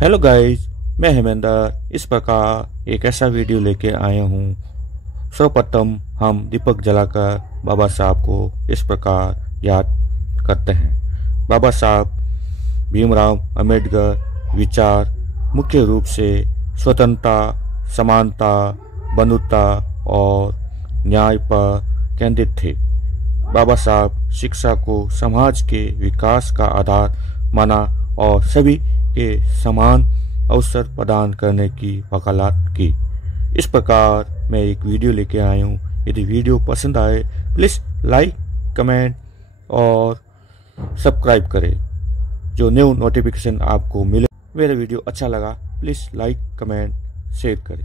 Hello guys, मैं हेमेंद्र इस प्रकार एक ऐसा वीडियो लेके आया हूँ। सर्वप्रथम हम दीपक जलाकर बाबा साहब को इस प्रकार याद करते हैं। बाबा साहब भीमराव अंबेडकर विचार मुख्य रूप से स्वतंत्रता, समानता, बंधुता और न्याय पर केंद्रित थे। बाबा साहब शिक्षा को समाज के विकास का आधार माना और सभी के समान अवसर प्रदान करने की वकालत की। इस प्रकार मैं एक वीडियो लेके आया हूँ। यदि वीडियो पसंद आए प्लीज़ लाइक, कमेंट और सब्सक्राइब करें, जो न्यू नोटिफिकेशन आपको मिले। मेरा वीडियो अच्छा लगा प्लीज़ लाइक, कमेंट, शेयर करें।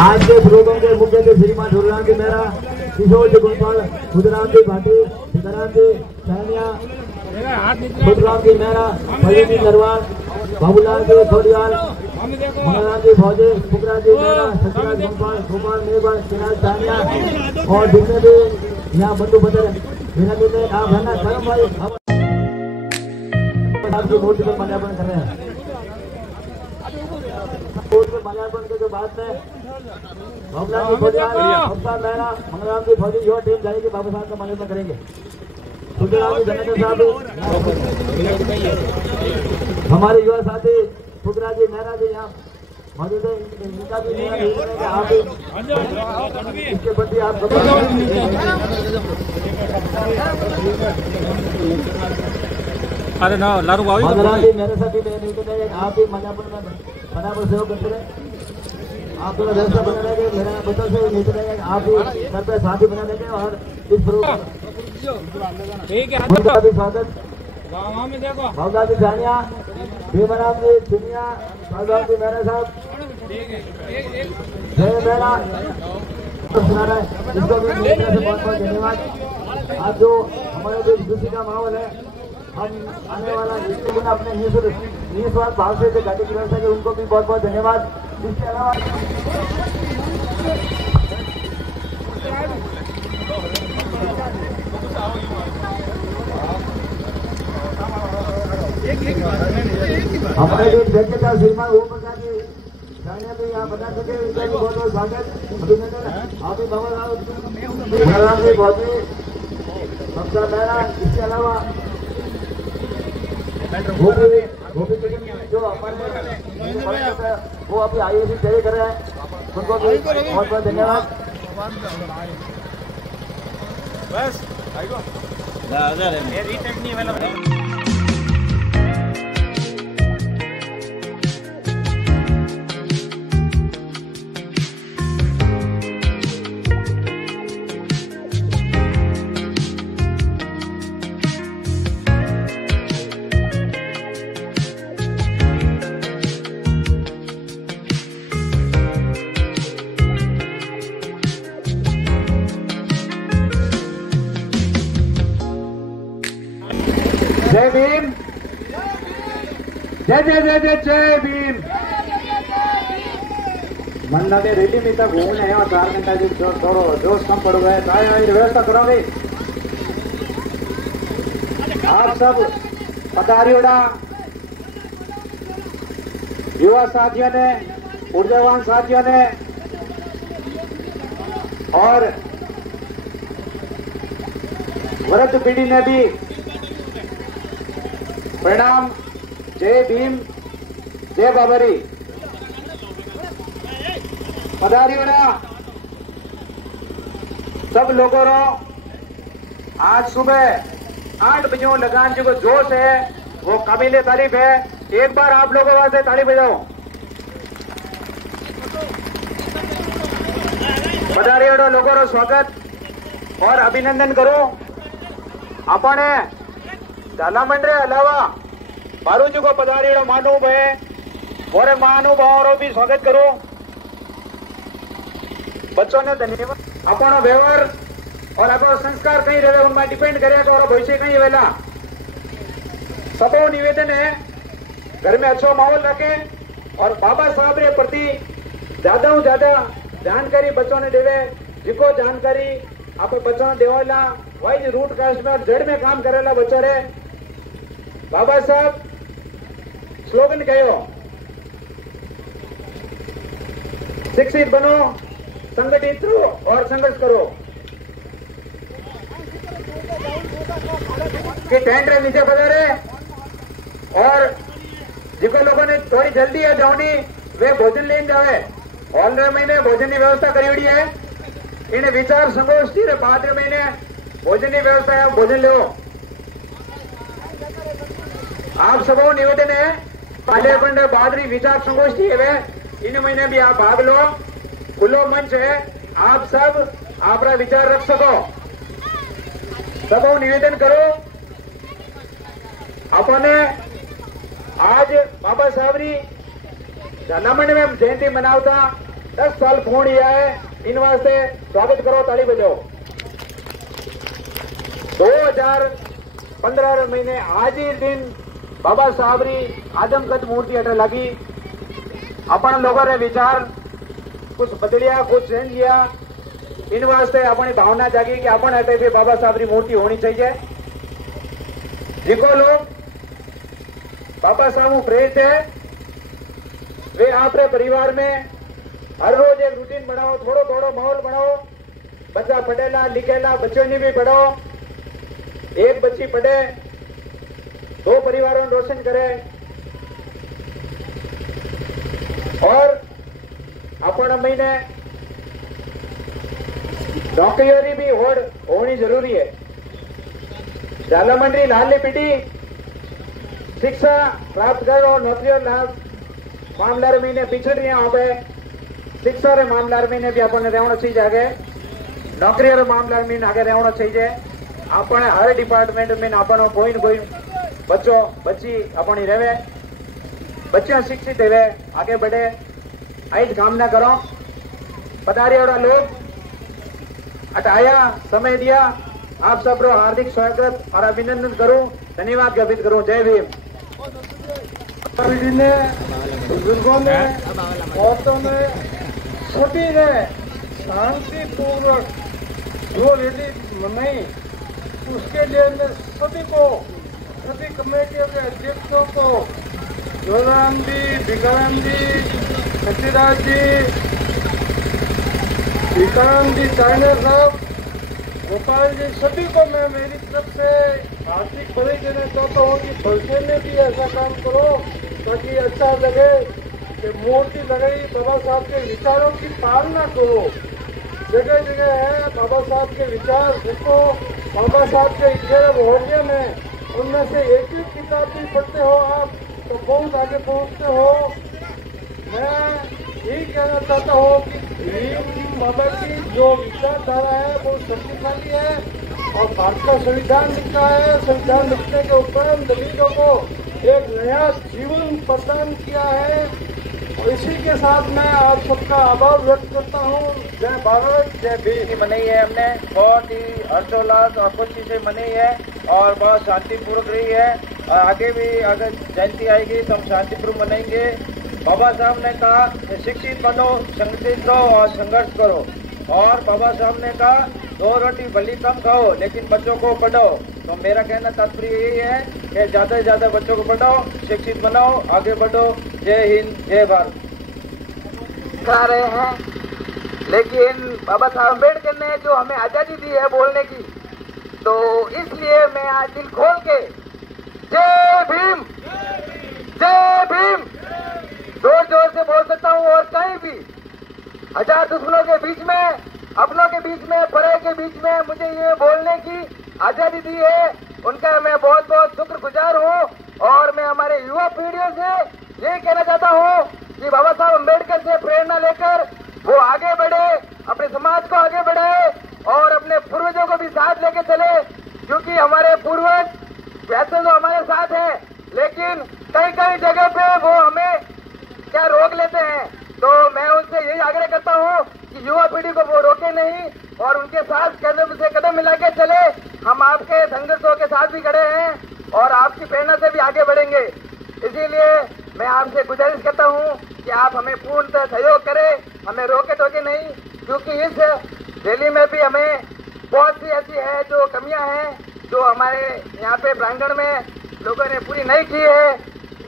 आज के प्रोग्राम के मुख्य अतिथि श्रीमान झूलेलाल जी मेहरा, किशोर जी गोपाल, खुदराम जी भाटी, सीताराम जी सैनिया, खुदराम जी मेहरा, भजन जी नरवाल, बाबूलाल जी थोड़ियाल, मंगलाम जी भौजे, फुकरा जी मेहरा, सत्यराज गोपाल, गोपाल मेहबान, सिराज सैनिया और जितने भी यहाँ बंधु बदर विनम्र आप है ना करम भाई आपकी मूर्ति पर माल्यार्पण कर रहे हैं। माल्यार्पण के बाद में बाबूलाल जी थोड़ियाल, अफसार मेहरा, मंगलाम जी भौजी जो टीम जाएगी बाबू साहब का माल्यार्पण करेंगे। सुधीराम जी धनेन्द्र साहब, हमारे युवा साथी फुकरा जी मेहरा जी यहाँ मौजूद है, इनका भी आप इसके प्रति आप अरे ना लारू बाबू जी मेरे साथ भी आप भी माल्यार्पण में बराबर सहयोग करते रहे। आप थोड़ा व्यवस्था बना रहेंगे, मेरा बच्चों से नीचे रहेगा, आप भी घर पे साथी बना लेंगे और इस प्रोग्राम ठीक है उनका भी स्वागत। गाँव में देखो बाबूलाल जी जानिया, भीमराम जी चिनिया, बाबूलाल जी मेहरा साहब, जय मेहरा सुना रहा है, इसको भी मेरी तरफ से बहुत बहुत धन्यवाद। आज जो हमारे जो खुशी का माहौल है, हम आने वाला अपने निस्वार्थ भाव से गाड़ी की व्यवस्था की, उनको भी बहुत बहुत धन्यवाद। इसके अलावा हमारे जो व्यक्तिता श्रीमान ओम प्रकाश जी सानिया भी यहाँ बता सके, उनका भी बहुत बहुत स्वागत, अभिनंदन। आप भी बाबा साहब जी भौजी, अफसर मेहरा, इसके अलावा गोपी जो हमारे वो अभी आईएसी तैयारी कर रहे हैं, उनको भी बहुत बहुत धन्यवाद। बस जय भीम, जय जय जय जय जय भीम। मन्ना के रैली में तक घूमने हैं और 4 घंटा जी थोड़ा जोश कम पड़ गए, तो आए व्यवस्था करोगे आप सब पधारियोड़ा, युवा साथियों ने, ऊर्जावान साथियों ने और वृद्ध पीढ़ी ने भी प्रणाम। जय भीम, जय बाबरी। पधारियोड़ा सब लोगों रो आज सुबह 8 बजे लगान जो जोश है वो काबिले तारीफ है। एक बार आप लोगों वास्ते ताली बजाओ। पधारियोड़ा लोगों रो स्वागत और अभिनंदन करो। अपने झाला मंडरे अलावा बारूजी को पधारियोड़ा महानुभाव है, मोरे महानुभावों भी स्वागत करो। बच्चों ने धन्यवाद। अपना व्यवहार और अपना संस्कार कहीं रहे उनमें डिपेंड करेगा और भविष्य कहीं वेला। सबको निवेदन है घर में अच्छा माहौल रखें और बाबा साहब के प्रति ज्यादा से ज्यादा जानकारी बच्चों ने देवे, जिको जानकारी आप बच्चों ने देवाला वही रूट कास्ट में और जड़ में काम करेला बच्चा रे बाबा साहब स्लोगन कहो शिक्षित बनो, संगठित रहो और संघर्ष करो। कि टेंट रे नीचे पधारे और जिको लोगों ने थोड़ी जल्दी है जाओनी वे भोजन लेने जावे। ऑलरेडी मैंने भोजन की व्यवस्था करी है। इन्हें विचार संगोष्ठी रे बाद में मैंने भोजन की व्यवस्था है, भोजन लो। आप सबों निवेदन है पहले पंड बादरी विचार संगोष्ठी है वे इन महीने भी आप भाग लो। खुलो मंच है, आप सब आपका विचार रख सको। सबों निवेदन करो अपने आज बाबा साहब री झालामंडी में जयंती मनावता 10 साल पूर्ण हुआ है। इन वास्ते स्वागत करो, ताली बजाओ। 2015 महीने आज ही दिन बाबा साहब री आदमकद मूर्ति अटे लगी। अपन लोगों ने विचार कुछ बदलिया, कुछ चेंज किया। इन वास्ते अपनी भावना जागी कि अपन अटे भी बाबा साहब री मूर्ति होनी चाहिए। जिको लोग बाबा साहब प्रेरित है वे आपरे परिवार में हर रोज एक रूटीन बनाओ, थोड़ो थोड़ो माहौल बनाओ। बच्चा पढ़ेला लिखेला, बच्चों ने भी पढ़ो। एक बच्ची पढ़े, 2 परिवारों में रोशन करे और अपन महीने नौकरी भी होनी जरूरी है। झालामंडी लाली पीढ़ी शिक्षा प्राप्त कर और नौकरी और मामला महीने पिछड़ रही है। वहां पे शिक्षा रे मामला महीने भी अपन रहना चाहिए, आगे नौकरी और मामला में आगे रहना चाहिए। अपन हर डिपार्टमेंट में अपन कोई न कोई बच्चों बच्ची अपनी रहे, बच्चियां शिक्षित रहे, आगे बढ़े। आई कामना करो पधारी और लोग हटाया समय दिया। आप सब हार्दिक स्वागत और अभिनंदन करूं, धन्यवाद ज्ञापित करूं। जय भीम। ने बुजुर्गों ने औरतों ने सभी ने शांतिपूर्वक जो रैली मनाई उसके लिए मैं सभी को, सभी कमेटियों के अध्यक्षों को, जोराम जी, भिकाराम जी, सतीराज जी, भिकाराम जी, चाइनर साहब, गोपाल जी, सभी को मैं मेरी तरफ से हार्दिक बधाई देना चाहता हूँ कि भविष्य में भी ऐसा काम करो ताकि अच्छा लगे कि मूर्ति लगाई, बाबा साहब के विचारों की पालना करो। जगह जगह है बाबा साहब के विचार, देखो बाबा साहब के 11 वॉल्यूम है, उनमें से एक एक किताब भी पढ़ते हो आप तो बहुत आगे पहुँचते हो। मैं यही कहना चाहता हूँ कि भीम बाबा की जो विचारधारा है वो शक्तिशाली है और भारत का संविधान लिखा है। संविधान लिखने के उपरांत दलितों को एक नया जीवन प्रदान किया है और इसी के साथ मैं आप सबका आभार व्यक्त करता हूँ। जय भारत, जय भीम। मनाई है हमने बहुत ही हर्षोल्लास और खुशी से मनाई है और बहुत शांतिपूर्वक रही है। और आगे भी अगर जयंती आएगी तो हम शांतिपूर्वक मनाएंगे। बाबा साहब ने कहा शिक्षित बनो, संगठित रहो और संघर्ष करो। और बाबा साहब ने कहा 2 रोटी भली कम खाओ लेकिन बच्चों को पढ़ाओ। तो मेरा कहना तात्पर्य यही है कि ज्यादा से ज्यादा बच्चों को पढ़ाओ, शिक्षित बनाओ, आगे बढ़ो। जय हिंद, जय भारत। करा रहे हैं लेकिन बाबा साहब अम्बेडकर ने जो हमें आजादी दी है बोलने की, तो इसलिए मैं आज दिल खोल के जय भीम, जय भीम जोर जोर से बोल सकता हूँ। और कहीं भी 1000 दुश्मनों के बीच में, अपनों के बीच में, पराये के बीच में मुझे ये बोलने की आजादी दी है, उनका मैं बहुत बहुत शुक्रगुजार हूँ। और मैं हमारे युवा पीढ़ियों से ये कहना चाहता हूँ कि बाबा साहब अम्बेडकर से प्रेरणा लेकर वो आगे बढ़े, अपने समाज को आगे बढ़ाए और अपने पूर्वजों को भी साथ लेके चले। क्योंकि हमारे पूर्वज वैसे तो हमारे साथ हैं लेकिन कई कई जगह पे वो हमें क्या रोक लेते हैं। तो मैं उनसे यही आग्रह करता हूँ कि युवा पीढ़ी को वो रोके नहीं और उनके साथ कदम से कदम मिला के चले। हम आपके संघर्षों के साथ भी खड़े हैं और आपकी प्रेरणा से भी आगे बढ़ेंगे। इसीलिए मैं आपसे गुजारिश करता हूँ कि आप हमें पूर्णतः सहयोग करें, हमें रोके टोके नहीं। क्योंकि इस रैली में भी हमें बहुत सी ऐसी है जो कमियां हैं जो हमारे यहाँ पे प्रांगण में लोगों ने पूरी नहीं की है।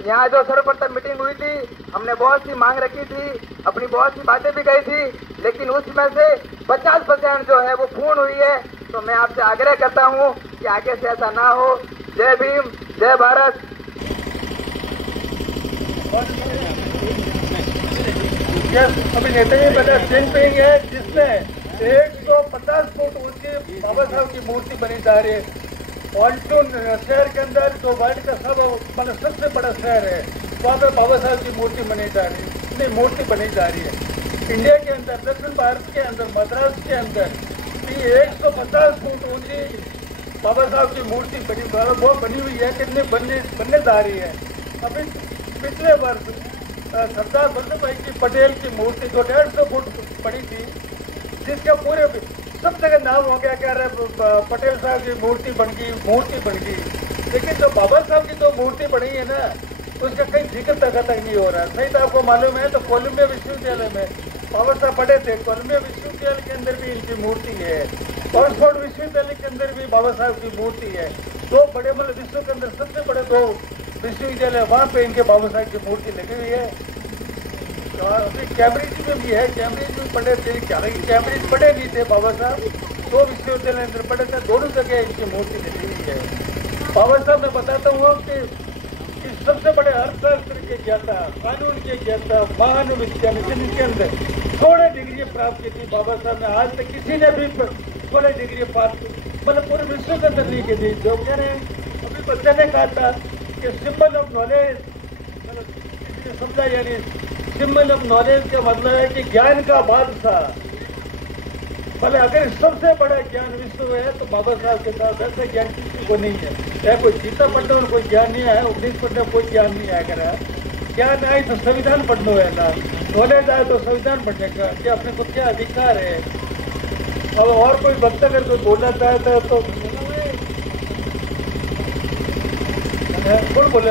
यहाँ जो सर्वप्रथम मीटिंग हुई थी, हमने बहुत सी मांग रखी थी, अपनी बहुत सी बातें भी कही थी, लेकिन उसमें से 50% जो है वो पूर्ण हुई है। तो मैं आपसे आग्रह करता हूँ कि आगे से ऐसा ना हो। जय भीम, जय भारत। अभी नेताजी बना जिनपिंग है जिसमें 150 फुट ऊंची बाबा साहब की मूर्ति बनी जा रही है। पॉल्टून शहर के अंदर जो वर्ल्ड का सबसे बड़ा शहर है, वहाँ पे बाबा साहब की मूर्ति बनी जा रही है, इतनी मूर्ति बनी जा रही है। इंडिया के अंदर, दक्षिण भारत के अंदर, मद्रास के अंदर 150 फुट ऊंची बाबा साहब की मूर्ति वो बनी हुई है, कितनी बनने जा रही है। अभी पिछले वर्ष सरदार वल्लभ भाई की पटेल की मूर्ति जो 150 फुट बनी थी, जिसका पूरे सब जगह नाम हो गया, कह रहे पटेल साहब की मूर्ति बन गई। लेकिन जो बाबा साहब की जो मूर्ति बनी है ना, उसका कहीं जिक्र तक नहीं हो रहा है। सही तो आपको मालूम है, तो कोलंबिया विश्वविद्यालय में बाबा साहब पढ़े थे, कोलंबिया विश्वविद्यालय के अंदर भी इनकी मूर्ति है, ऑक्सफोर्ड विश्वविद्यालय के अंदर भी बाबा साहब की मूर्ति है। दो बड़े मतलब विश्व के अंदर सबसे बड़े 2 विश्वविद्यालय, वहाँ पे इनके बाबा साहब की मूर्ति लगी हुई है। अभी कैम्ब्रिज में भी है, कैम्ब्रिज में पढ़े थे, कैम्ब्रिज पढ़े नहीं थे बाबा साहब, 2 विश्वविद्यालय अंदर पढ़े थे, दोनों जगह इनकी मूर्ति लगी हुई है। बाबा साहब मैं बताता हूँ कि सबसे बड़े अर्थशास्त्र के ज्ञाता, कानून के ज्ञाता, महान विज्ञान, जिनके अंदर 16 डिग्री प्राप्त की थी बाबा साहब ने। आज तक किसी ने भी 16 डिग्री प्राप्त मतलब पूरे विश्व के अंदर नहीं की थी। जो कह रहे हैं, अभी बच्चे ने कहा था कि सिंबल ऑफ नॉलेज, मतलब समझा, यानी सिंबल ऑफ नॉलेज का मतलब है कि ज्ञान का बादशाह। भले अगर सबसे बड़ा ज्ञान विश्व में है तो बाबा साहब के साथ ऐसा ज्ञान किसी को नहीं है। चाहे कोई गीता पढ़ने में कोई ज्ञान नहीं आया, उपदेश पढ़ने में कोई ज्ञान नहीं आया करा। ज्ञान आए तो संविधान पढ़ना है ना, नॉलेज आए तो संविधान पढ़ने का कि अपने को क्या अधिकार है। अब और कोई वक्त अगर कोई बोलना चाहता है तो बोले